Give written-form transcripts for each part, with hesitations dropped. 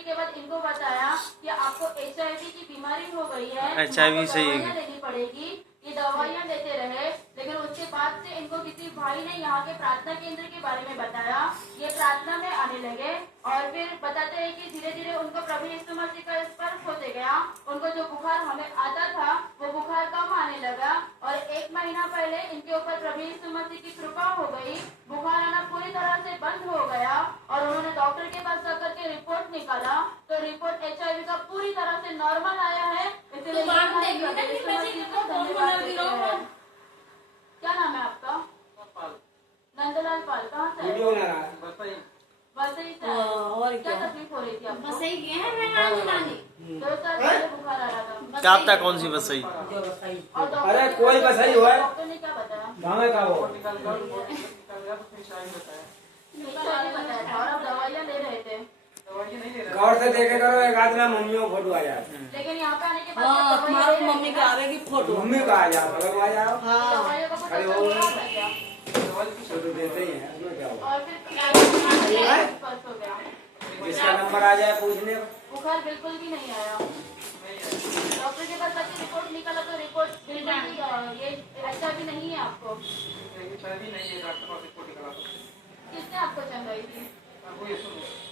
Delivery के बाद इनको बताया कि आपको HIV की बीमारी हो गई है, HIV सही है, दवाइयाँ लेनी पड़ेगी। ये दवाइयाँ लेते रहे, लेकिन उसके बाद से इनको किसी भाई ने यहाँ के प्रार्थना केंद्र के बारे में बताया। ये प्रार्थना में आने लगे और फिर बताते हैं कि धीरे धीरे उनको प्रभु यीशु मसीह का स्पर्श होते गया। उनको जो बुखार हमें आता था वो बुखार कम आने लगा और 1 महीना पहले इनके ऊपर प्रभु यीशु मसीह की कृपा हो गई। बुखार आना पूरी तरह से बंद हो गया और उन्होंने डॉक्टर के पास जाकर के रिपोर्ट निकाला तो रिपोर्ट HIV का पूरी तरह से नॉर्मल आया है। इसलिए क्या नाम है आपका? नंदलाल पाल। कहाँ से? वसई से। और क्या तकलीफ हो रही थी आपको? 2 साल पहले बुखार आ रहा था। क्या आपका कौन सी बसई? अरे कोई बसई हो, डॉक्टर ने क्या बताया? भावे का हो बताया था और आप दवाइयाँ ले रहे थे। गौर से देखे करो, एक आदमी मम्मियों को फोटो आ जाए, लेकिन यहाँ पे आने के बाद तुम्हारी मम्मी का आवेगी फोटो, मम्मी का आ जाओ, आ जाओ, दवाइयों का कुछ असर हो रहा था क्या? फोटो देते ही हैं, उसमें क्या हुआ? और फिर स्पर्श हो गया। जिसका नंबर आ जाए पूछने। बुखार बिल्कुल भी नहीं आया। डॉक्टर के पास जाके रिपोर्ट निकाला तो रिपोर्ट बिल्कुल ये अच्छा भी नहीं है आपको। किसने आपको चंगाई थी?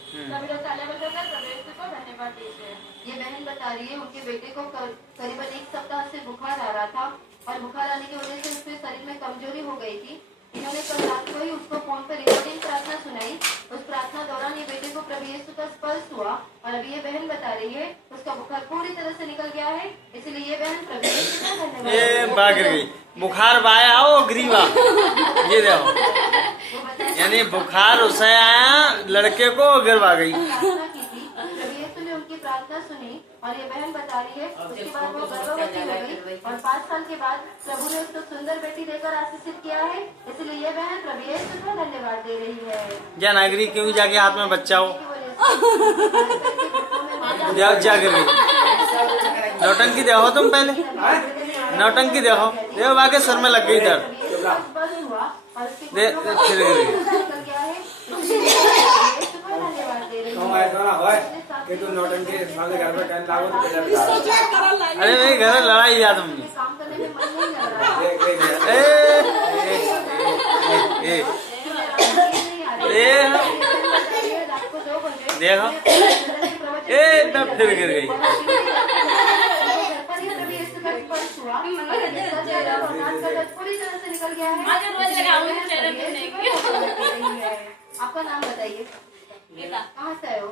सभी लोग तालियां बजाकर प्रभु यीशु को धन्यवाद दीजिए। ये बहन बता रही है उनके बेटे को करीबन 1 सप्ताह से बुखार आ रहा था और बुखार आने की वजह से उसके शरीर में कमजोरी हो गई थी। इन्होंने कल रात को ही उसको फोन पर रिकॉर्डिंग प्रार्थना सुनाई। उस प्रार्थना दौरान ये बेटे को प्रभु यीशु का स्पर्श हुआ और अभी ये बहन बता रही है उसका बुखार पूरी तरह से निकल गया है। इसलिए ये बहन प्रभु यीशु का धन्यवाद। ये बाग गई बुखार बाया आओ ग्रीवा ये देखो, यानी बुखार उसे आया लड़के को गिरवा गई। प्रार्थना की थी, प्रभु यीशु ने उनकी प्रार्थना सुनी और ये बहन बता रही है उसके बाद वो गर्भवती हो गई और 5 साल के बाद प्रभु ने उसको सुंदर बेटी देकर आशीषित किया है। इसलिए ये बहन प्रभु यीशु को धन्यवाद दे रही है। क्या नागरी क्यों जाके हाथ में बच्चा हो जाकर गई। नौटंकी देखो तुम पहले, नौटंकी देखो देखो बाकी सर में लग गई दर्द दे फिर तो नौटंकी घर में टाइम लागो तो अरे नहीं घर लड़ाई याद तुमने देखो तब फिर गिर गई। आपका नाम बताइए, कहाँ से आए हो?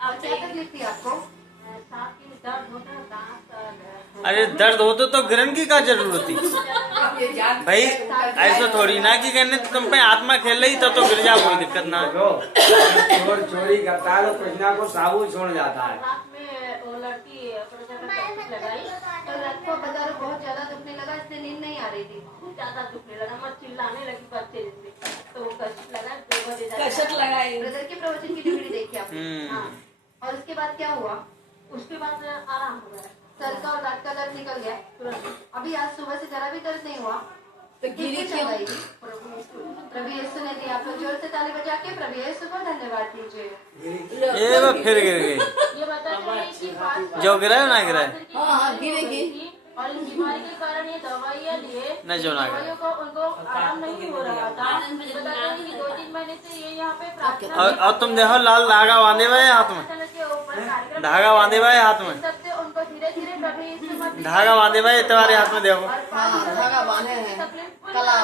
अब क्या तकलीफ थी आपको? दर्द होता है। अरे दर्द होता तो गिरन की क्या जरूरत थी भाई, ऐसा थोड़ी ना कि कहने तुम पे आत्मा खेल रही तो गिर जाओ, कोई दिक्कत ना हो। चोरी करता है तो कुछ ना कुछ साबुत छोड़ जाता है। रात में वो लड़की लगाई तो रात को बाजार बहुत ज्यादा दुखने लगा, इसलिए नींद नहीं आ रही थी, बहुत ज्यादा दुखने लगा, मैं चिल्लाने लगी बच्चे जैसे, तो वो कष्ट लगा, कष्ट लगाई। ब्रदर के प्रवचन की वीडियो देखी आपने? हाँ। और उसके बाद क्या हुआ? उसके बाद आराम हो गया, सर का और रात का दर्द निकल गया तुरंत। अभी आज सुबह से जरा भी दर्द नहीं हुआ। तो गिरी क्यों? प्रभु यीशु ने दिया। आप लोग जोर से ताली बजा के प्रभु यीशु को धन्यवाद दीजिए। ये वो फिर गिर गई। ये बताते हैं कि बात जो गिरा है ना गिरा हाँ गिरेगी। और इस बीमारी के कारण ये दवाइयाँ लिए, न जो ना दवाइयों को उनको आराम नहीं हो रहा था। बताते हैं कि 2-3 महीने से ये यहाँ पे प्रार्थना और तुम देखो लाल धागा बांधे हुए हाथ में, के ऊपर कार्यक्रम धागा बांधे हुए हाथ में, सबसे उनको धीरे धीरे प्रभु यीशु मसीह धागा बांधे हुए तुम्हारे हाथ में देखो, धागा बांधे हैं, कड़ा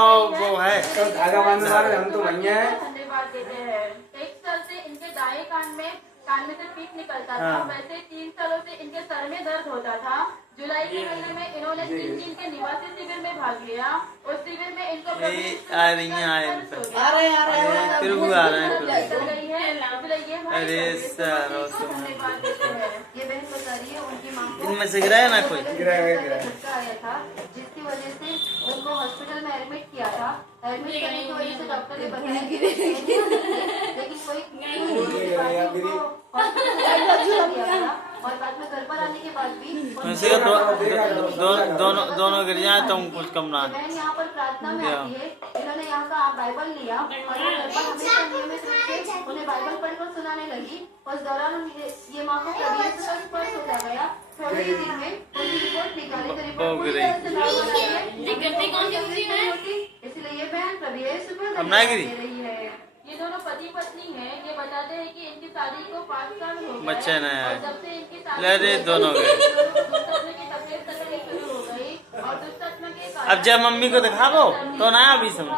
और वो है तो धागा बांधने वाले हम तो वही हैं। धन्यवाद देते हैं। 1 साल से इनके दाएं कान में से पीप निकलता था। वैसे 3 सालों से इनके सर में दर्द होता था। जुलाई के महीने में इन्होंने चीन के निवासी शिविर में भाग लिया। उस शिविर में इनको आ रही है फिर वो आ रहे हैं अरे सर ये बहन बता रही है उनकी माँ को इनमें से गिरा है ना कोई झटका आया था, जिसकी वजह से उनको हॉस्पिटल में एडमिट किया था। एडमिट करने की वजह से डॉक्टर ने बताया लेकिन कोई और बाद में घर पर आने के बाद भी दोनों गिर जाए तो कुछ कम ना। बहन यहाँ पर प्रार्थना में आती है। इन्होंने यहाँ का बाइबल लिया और घर पर हमेशा नियमित रूप से उन्हें बाइबल पढ़कर को सुनाने लगी। उस दौरान ये माँ को प्रभु यीशु का स्पर्श होता गया। थोड़े ही दिन में उनकी रिपोर्ट निकाली तो रिपोर्ट पूरी तरह से नॉर्मल आई है। इसलिए ये बहन प्रभु यीशु को अब ना गिरी। दे रही है। ये दोनों पति पत्नी हैं। ये बताते हैं कि इनकी शादी को 5 साल हो गए। बच्चे नहीं आए। और जब से इनकी शादी अरे दोनों गए। दुष्टात्मा की तकलीफ तकलीफ शुरू हो गई और दुष्टात्मा के कारण अब जब मम्मी को दिखाओ तो ना अभी समझ।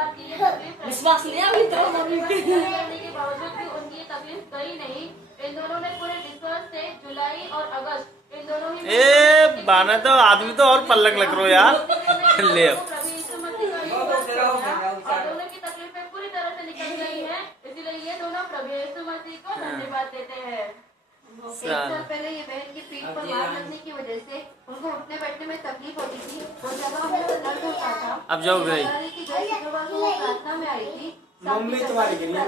विश्वास नहीं अभी तो मम्मी के करने के बावजूद भी उनकी तकलीफ गई नहीं। इन दोनों ने पूरे विश्वास से जुलाई और अगस्त इन दोनों ही ए बाना तो आदमी तो और पल्लक लग रहा यार। ले अब। प्रभु यीशु मसीह का युग किया और दोनों की तकलीफें पूरी तरह से निकल गई है। इसलिए ये दोनों प्रभु यीशु मसीह को धन्यवाद देते हैं। 1 साल पहले ये बहन की पीठ पर मार लगने की वजह से उनको उठने बैठने में तकलीफ होती थी। वो जगह में दर्द होता था। अब जो गई। शुक्रवार को वो प्रार्थना में आई थी। मम्मी तुम्हारी गिरी ना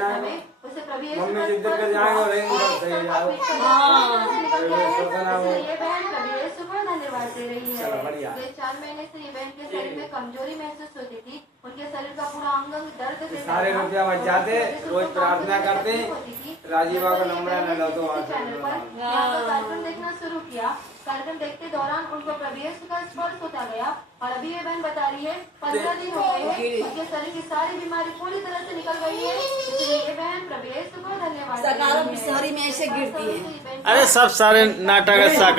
उसे प्रभु यीशु मम्मी मसीह जिधर कर जाएंगे और रहेंगे सब सही जाओ। ये बहन प्रभु यीशु को धन्यवाद दे रही है। चलो बढ़िया। पिछले 4 महीने से ये बहन के शरीर में कमजोरी महसूस होती थी। उनके शरीर का पूरा अंग दर्द से सारे रुपया बच जाते, रोज प्रार्थना करते। राजीवा को नंबर न लो तो चैनल पर यहाँ पर कार्यक्रम देखना शुरू किया। कार्यक्रम देखते दौरान उनको प्रभु यीशु का स्पर्श होता गया और अभी ये बहन बता रही है 15 दिन हो गए हैं। उनके शरीर की सारी बीमारी पूरी तरह से निकल गई है। इसलिए ये बहन प्रभु यीशु को धन्यवाद सकारों की सारी में ऐसे गिरती है। अरे सब सारे नाटक साकार